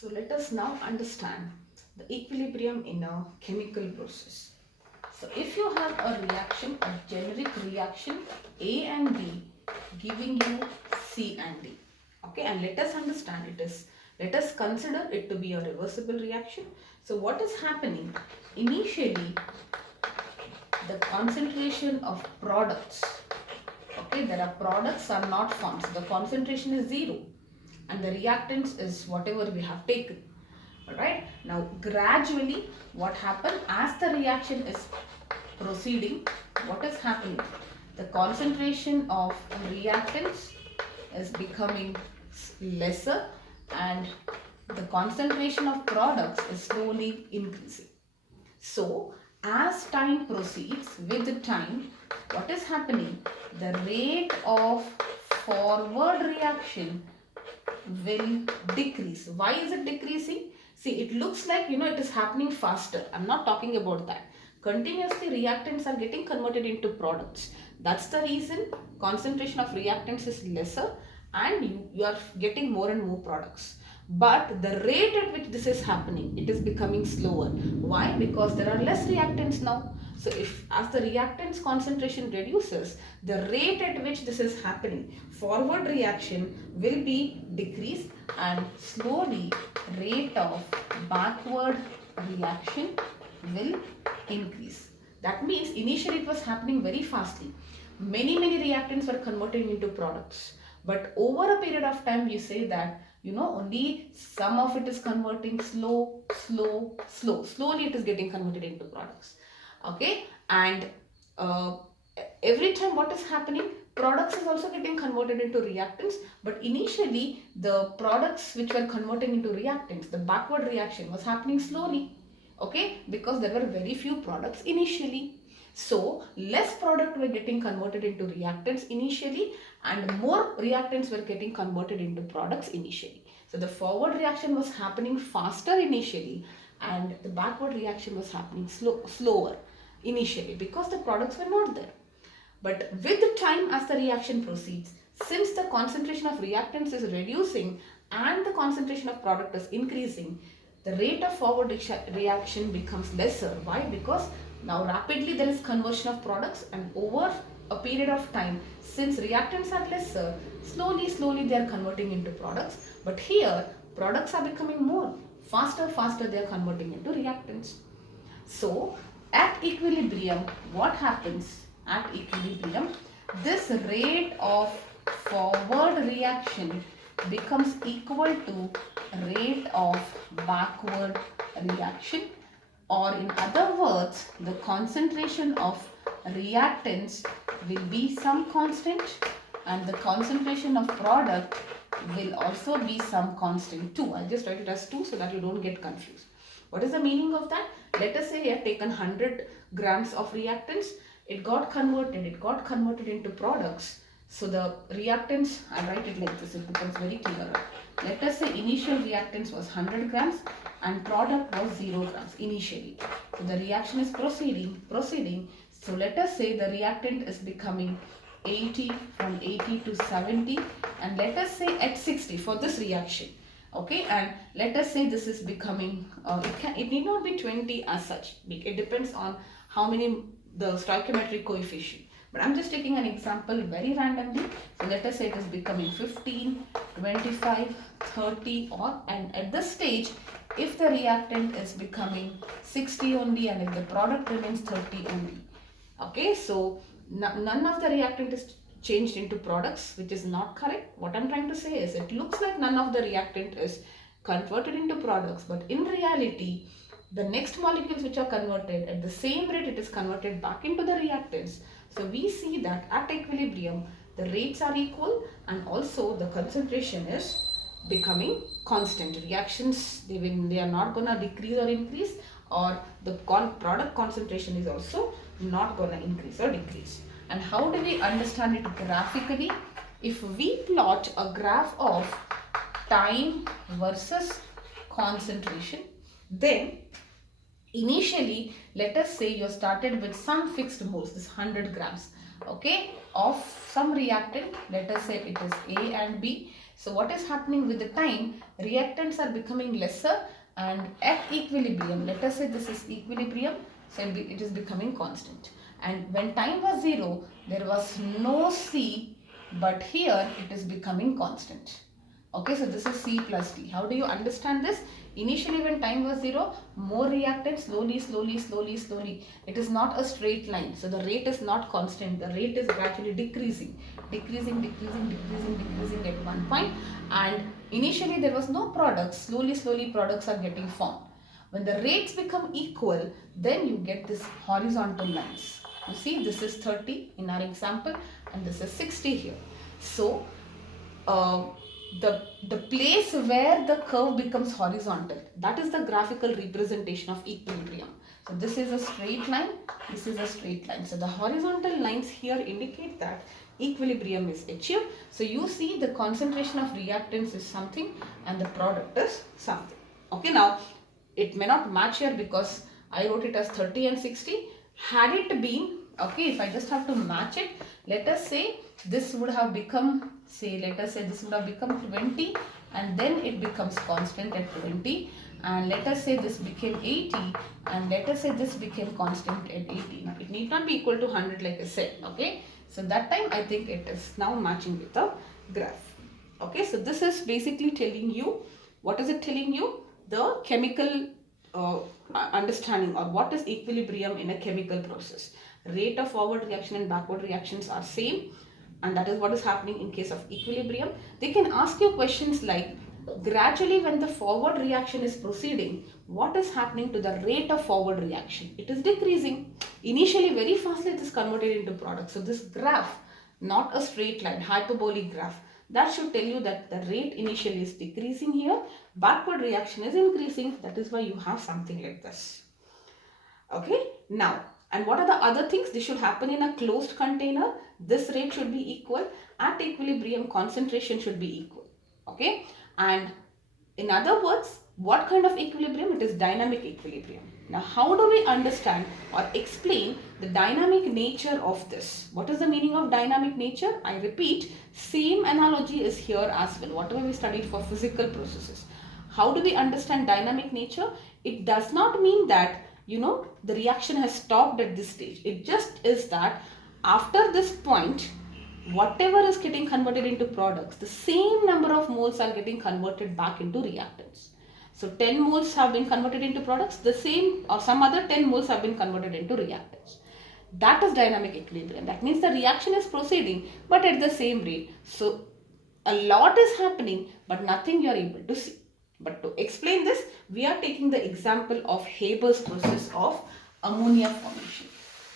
So let us now understand the equilibrium in a chemical process. So if you have a reaction, a generic reaction A and B giving you C and D. Okay, and let us understand let us consider it to be a reversible reaction. So what is happening? Initially, the concentration of products, okay, there are products are not formed. So the concentration is 0 and the reactants is whatever we have taken. Alright, now gradually what happened as the reaction is proceeding, what is happening? The concentration of reactants is becoming lesser and the concentration of products is slowly increasing. So, as time proceeds, with the time, what is happening? The rate of forward reaction will decrease. Why is it decreasing? See, it looks like, it is happening faster. I'm not talking about that. Continuously, reactants are getting converted into products. That's the reason concentration of reactants is lesser and you are getting more and more products. But the rate at which this is happening, it is becoming slower. Why? Because there are less reactants now. So if as the reactants concentration reduces, the rate at which this is happening, forward reaction will be decreased and slowly rate of backward reaction will increase. That means initially it was happening very fastly. Many reactants were converted into products. But over a period of time, you say that only some of it is converting slowly it is getting converted into products. Okay, and uh, every time what is happening, products is also getting converted into reactants, but initially the products which were converting into reactants, the backward reaction was happening slowly. Okay, because there were very few products initially. So less product were getting converted into reactants initially and more reactants were getting converted into products initially. So the forward reaction was happening faster initially and the backward reaction was happening slower initially because the products were not there. But with the time as the reaction proceeds, since the concentration of reactants is reducing and the concentration of product is increasing, the rate of forward reaction becomes lesser. Why? Because now rapidly there is conversion of products and over a period of time, since reactants are lesser, slowly they are converting into products. But here products are becoming more. Faster they are converting into reactants. So at equilibrium, what happens at equilibrium? This rate of forward reaction becomes equal to rate of backward reaction, or in other words, the concentration of reactants will be some constant and the concentration of product will also be some constant too. I'll just write it as 2 so that you don't get confused. What is the meaning of that? Let us say I have taken 100 grams of reactants. It got converted into products. So the reactants, I write it like this, it becomes very clear. Let us say initial reactants was 100 grams and product was 0 grams initially. So the reaction is proceeding. So let us say the reactant is becoming 80, from 80 to 70, and let us say at 60 for this reaction. Okay, and let us say this is becoming it need not be 20 as such. It depends on how many the stoichiometric coefficient, but I'm just taking an example very randomly. So let us say it is becoming 15, 25, 30, or and at this stage if the reactant is becoming 60 only and if the product remains 30 only. Okay, so none of the reactant is changed into products, which is not correct. What I'm trying to say is it looks like none of the reactant is converted into products, but in reality the next molecules which are converted at the same rate, it is converted back into the reactants. So we see that at equilibrium the rates are equal and also the concentration is becoming constant. Reactions, they are not gonna decrease or increase, or the product concentration is also not gonna increase or decrease. And how do we understand it graphically? If we plot a graph of time versus concentration, then initially let us say you started with some fixed moles, this 100 grams, okay, of some reactant. Let us say it is A and B. So what is happening with the time? Reactants are becoming lesser, and at equilibrium, let us say this is equilibrium, so it is becoming constant. And when time was 0, there was no C, but here it is becoming constant. Okay, so this is C plus T. How do you understand this? Initially when time was 0, more reactant, slowly. It is not a straight line. So the rate is not constant. The rate is gradually decreasing at one point. And initially there was no products. Slowly products are getting formed. When the rates become equal, then you get this horizontal lines. You see, this is 30 in our example and this is 60 here. So uh, the place where the curve becomes horizontal, that is the graphical representation of equilibrium. So this is a straight line, this is a straight line. So the horizontal lines here indicate that equilibrium is achieved. So you see the concentration of reactants is something and the product is something. Okay, now it may not match here because I wrote it as 30 and 60. Had it been, okay, if I just have to match it, let us say this would have become, let us say this would have become 20 and then it becomes constant at 20, and let us say this became 80 and let us say this became constant at 80. Now it need not be equal to 100 like I said, okay. So that time I think it is now matching with the graph. Okay, so this is basically telling you, what is it telling you? The chemical understanding, or what is equilibrium in a chemical process. Rate of forward reaction and backward reactions are same, and that is what is happening in case of equilibrium. They can ask you questions like, gradually when the forward reaction is proceeding, what is happening to the rate of forward reaction? It is decreasing. Initially very fastly it is converted into product. So this graph, not a straight line, hyperbolic graph, that should tell you that the rate initially is decreasing here, backward reaction is increasing. That is why you have something like this. Okay, now, and what are the other things? This should happen in a closed container. This rate should be equal. At equilibrium, concentration should be equal. Okay, and in other words, what kind of equilibrium? It is dynamic equilibrium. Now, how do we understand or explain the dynamic nature of this? What is the meaning of dynamic nature? I repeat, same analogy is here as well, whatever we studied for physical processes. How do we understand dynamic nature? It does not mean that, the reaction has stopped at this stage. It just is that after this point, whatever is getting converted into products, the same number of moles are getting converted back into reactants. So 10 moles have been converted into products, the same or some other 10 moles have been converted into reactants. That is dynamic equilibrium. That means the reaction is proceeding but at the same rate. So a lot is happening but nothing you are able to see. But to explain this, we are taking the example of Haber's process of ammonia formation.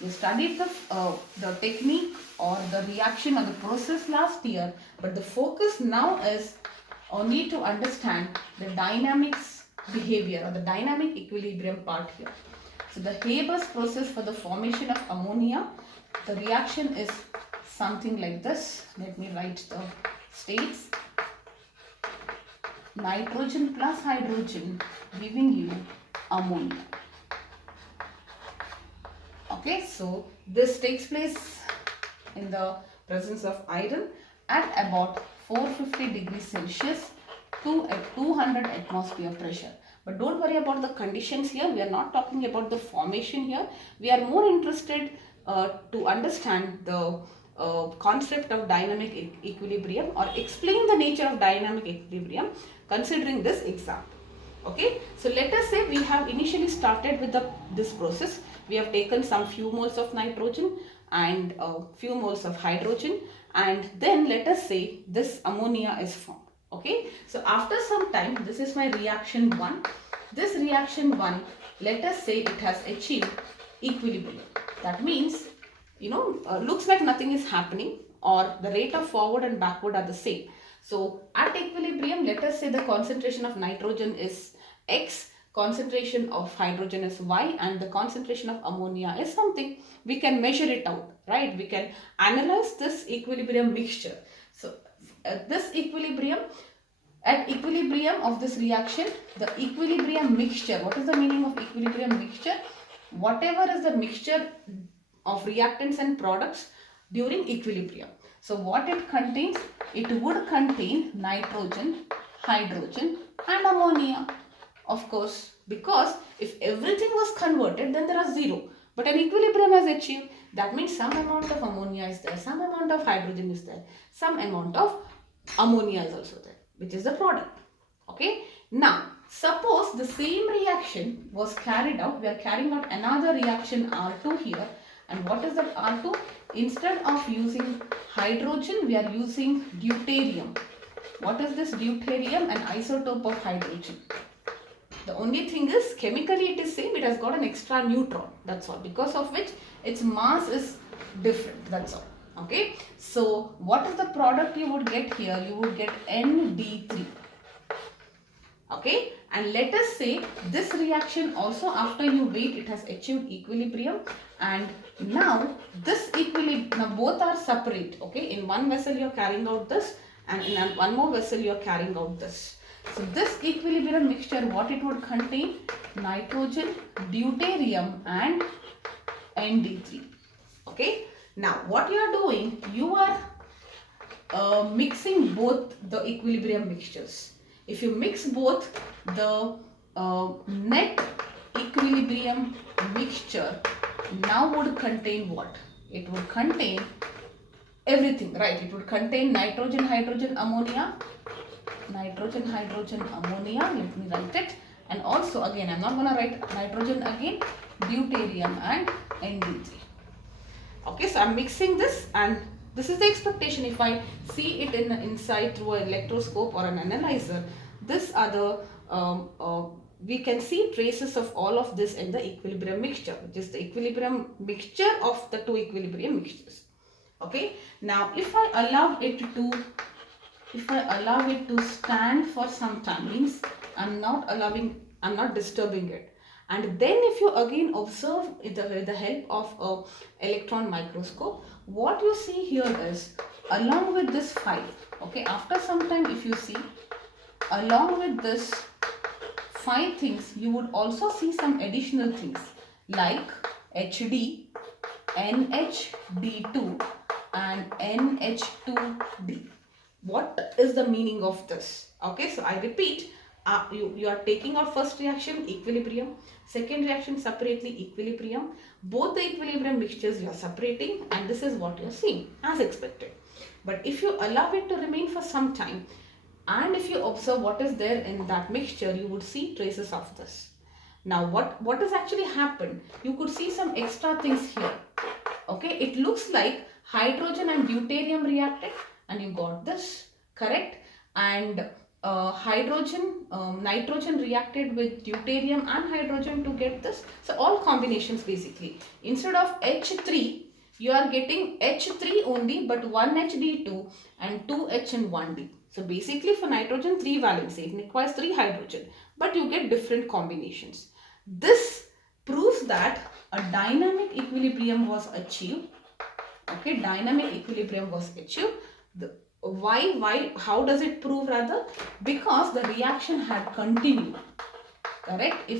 We studied the technique or the reaction or the process last year, but the focus now is only to understand the dynamics behavior or the dynamic equilibrium part here. So the Haber's process for the formation of ammonia, the reaction is something like this. Let me write the states. Nitrogen plus hydrogen giving you ammonia. Okay, so this takes place in the presence of iron at about 450 degrees Celsius to at 200 atmosphere pressure. But don't worry about the conditions here. We are not talking about the formation here. We are more interested to understand the concept of dynamic equilibrium or explain the nature of dynamic equilibrium considering this example. Okay, so let us say we have initially started with this process. We have taken some few moles of nitrogen and a few moles of hydrogen, and then let us say this ammonia is formed. Okay, so after some time, this is my reaction 1. This reaction 1, let us say it has achieved equilibrium. That means, looks like nothing is happening, or the rate of forward and backward are the same. So at equilibrium, let us say the concentration of nitrogen is X, concentration of hydrogen is Y, and the concentration of ammonia is something. We can measure it out, right? We can analyze this equilibrium mixture. So this equilibrium, at equilibrium of this reaction, the equilibrium mixture, what is the meaning of equilibrium mixture? Whatever is the mixture of reactants and products during equilibrium. So what it contains? It would contain nitrogen, hydrogen and ammonia. Of course, because if everything was converted, then there are zero. But an equilibrium is achieved. That means some amount of ammonia is there, some amount of hydrogen is there, some amount of ammonia is also there, which is the product. Okay. Now, suppose the same reaction was carried out. We are carrying out another reaction R2 here. And what is that R2? Instead of using hydrogen, we are using deuterium. What is this deuterium? An isotope of hydrogen. The only thing is, chemically it is same, it has got an extra neutron, that's all, because of which its mass is different, that's all. Okay, so what is the product you would get here? You would get ND3. Okay, and let us say this reaction also, after you wait, it has achieved equilibrium, and now this equilibrium, now both are separate. Okay, in one vessel you are carrying out this, and in one more vessel you are carrying out this. So this equilibrium mixture, what it would contain? Nitrogen, deuterium and ND3. Okay. Now what you are doing? You are mixing both the equilibrium mixtures. If you mix both, the net equilibrium mixture now would contain what? It would contain everything, right? It would contain nitrogen, hydrogen, ammonia. Nitrogen, hydrogen, ammonia, let me write it, and also again I am not going to write nitrogen again, deuterium and ND3. Okay, so I am mixing this, and this is the expectation. If I see it inside through an electroscope or an analyzer, this are the we can see traces of all of this in the equilibrium mixture, which is the equilibrium mixture of the two equilibrium mixtures. Okay, now if I allow it to stand for some time, means I'm not disturbing it. And then if you again observe with the help of a electron microscope, what you see here is, along with this 5, okay, after some time if you see, along with this 5 things, you would also see some additional things like HD, NHD2 and NH2D. What is the meaning of this? Okay, so I repeat, you are taking out first reaction equilibrium, second reaction separately equilibrium, both the equilibrium mixtures you are separating, and this is what you are seeing as expected. But if you allow it to remain for some time, and if you observe what is there in that mixture, you would see traces of this. Now what has actually happened? You could see some extra things here. Okay, it looks like hydrogen and deuterium reacted, and you got this, correct? And nitrogen reacted with deuterium and hydrogen to get this. So all combinations basically. Instead of H3, you are getting H3 only, but 1HD2 and 2H and 1D. So basically for nitrogen 3 valency, it requires 3 hydrogen, but you get different combinations. This proves that a dynamic equilibrium was achieved. Okay, dynamic equilibrium was achieved. How does it prove rather? Because the reaction had continued, correct?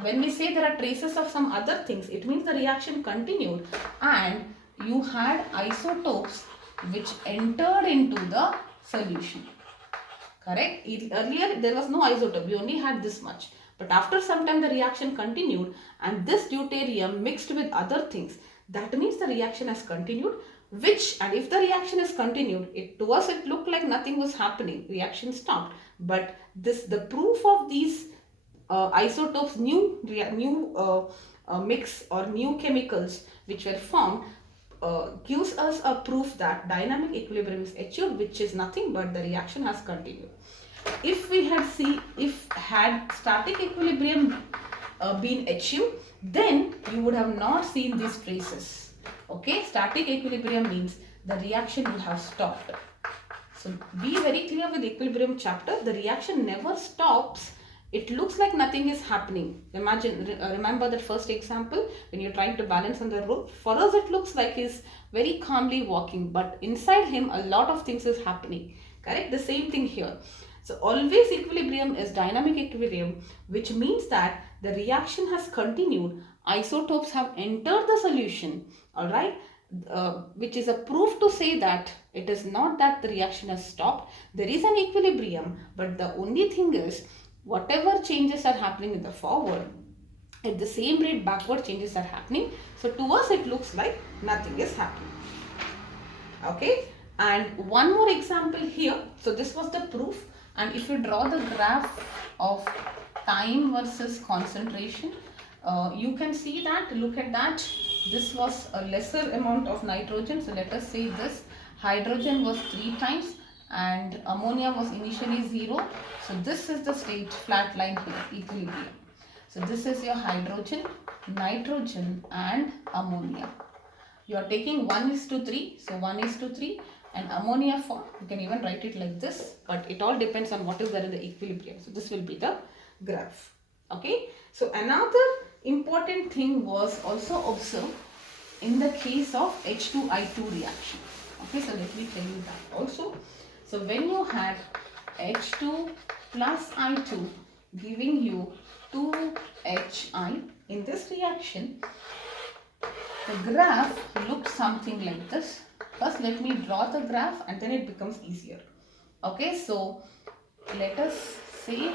When we say there are traces of some other things, it means the reaction continued and you had isotopes which entered into the solution, correct? Earlier there was no isotope, we only had this much. But after some time the reaction continued and this deuterium mixed with other things. That means the reaction has continued, and if the reaction is continued, to us it looked like nothing was happening, reaction stopped. But the proof of these isotopes, new mix or new chemicals which were formed, gives us a proof that dynamic equilibrium is achieved, which is nothing but the reaction has continued. If had static equilibrium been achieved, then you would have not seen these traces. Okay, static equilibrium means the reaction will have stopped. So be very clear with the equilibrium chapter. The reaction never stops. It looks like nothing is happening. Remember that first example when you're trying to balance on the rope. For us it looks like he's very calmly walking, but inside him a lot of things is happening. Correct? The same thing here. So always equilibrium is dynamic equilibrium, which means that the reaction has continued. Isotopes have entered the solution, alright, which is a proof to say that it is not that the reaction has stopped. There is an equilibrium, but the only thing is whatever changes are happening in the forward, at the same rate backward changes are happening. So to us it looks like nothing is happening. Okay, and one more example here. So this was the proof, and if you draw the graph of time versus concentration, you can see that, look at that, this was a lesser amount of nitrogen. So let us say this hydrogen was 3 times and ammonia was initially 0. So this is the state flat line here, equilibrium. So this is your hydrogen, nitrogen and ammonia. You are taking 1:3, so 1:3, and ammonia form, you can even write it like this, but it all depends on what is there in the equilibrium. So this will be the graph. Okay, so another important thing was also observed in the case of H2I2 reaction. Okay, so let me tell you that also. So when you had H2 plus I2 giving you 2HI, in this reaction the graph looks something like this. First let me draw the graph and then it becomes easier. Okay, so let us say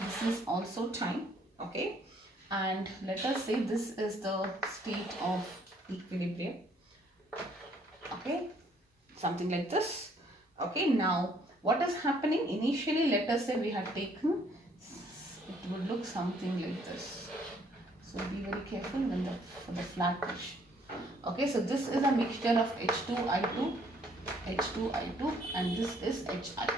this is also time. Okay, and let us say this is the state of equilibrium. Okay, something like this. Okay, now what is happening initially, let us say we had taken, it would look something like this. So be very careful when for the flattish. Okay, so this is a mixture of H2I2, H2I2, and this is HI.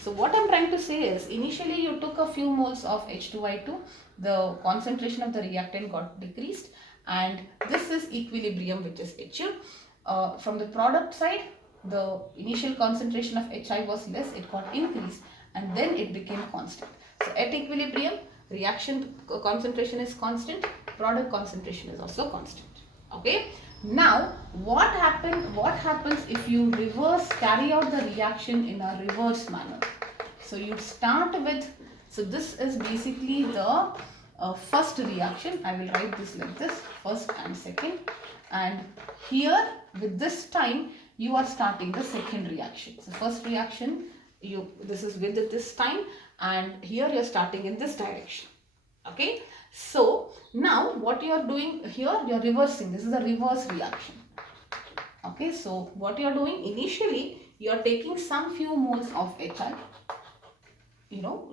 So what I'm trying to say is, initially you took a few moles of H2I2, the concentration of the reactant got decreased, and this is equilibrium, which is HU. From the product side, the initial concentration of HI was less, it got increased, and then it became constant. So at equilibrium, reaction concentration is constant, product concentration is also constant. Okay, now what happens if you carry out the reaction in a reverse manner? So you start with, so this is basically the first reaction. I will write this like this, first and second, and here with this time you are starting the second reaction. So first reaction, this is with this time, and here you are starting in this direction. Okay, so now what you are doing here, you are reversing. This is a reverse reaction. Okay, so what you are doing initially, you are taking some few moles of HI,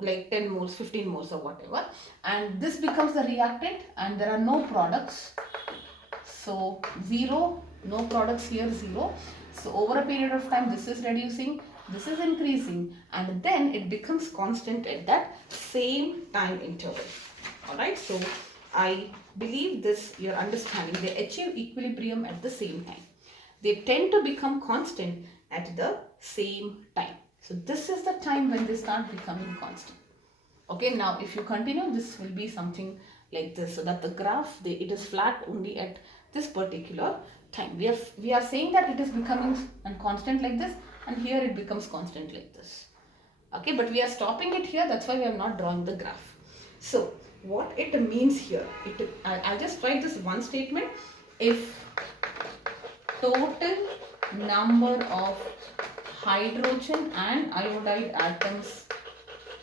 like 10 moles, 15 moles or whatever, and this becomes the reactant, and there are no products. So 0, no products here, 0. So over a period of time, this is reducing, this is increasing, and then it becomes constant at that same time interval. Alright, so I believe this you're understanding. They achieve equilibrium at the same time. They tend to become constant at the same time. So this is the time when they start becoming constant. Okay, now if you continue, this will be something like this, so that the graph, it is flat only at this particular time. We are saying that it is becoming constant like this, and here it becomes constant like this. Okay, but we are stopping it here, that's why we are not drawing the graph. So what it means here, I'll just write this one statement. If total number of hydrogen and iodide atoms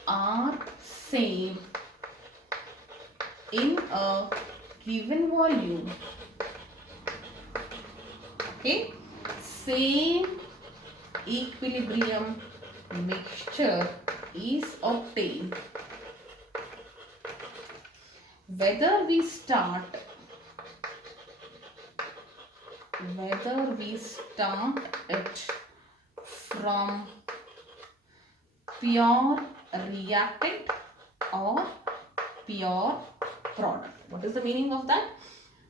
are same in a given volume, okay, same equilibrium mixture is obtained whether we start it from pure reactant or pure product. What is the meaning of that?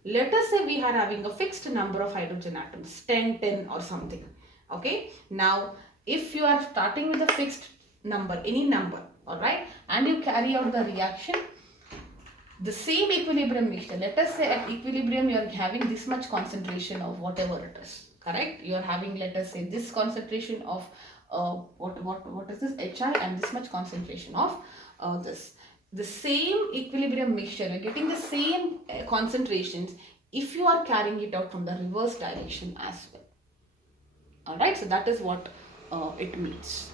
Let us say we are having a fixed number of hydrogen atoms, 10 or something. Okay, now if you are starting with a fixed number, any number, alright, and you carry out the reaction, the same equilibrium mixture, let us say at equilibrium you are having this much concentration of whatever it is, correct? You are having, let us say, this concentration of what is this, HI, and this much concentration of this. The same equilibrium mixture, you are getting the same concentrations if you are carrying it out from the reverse direction as well. All right, so that is what it means.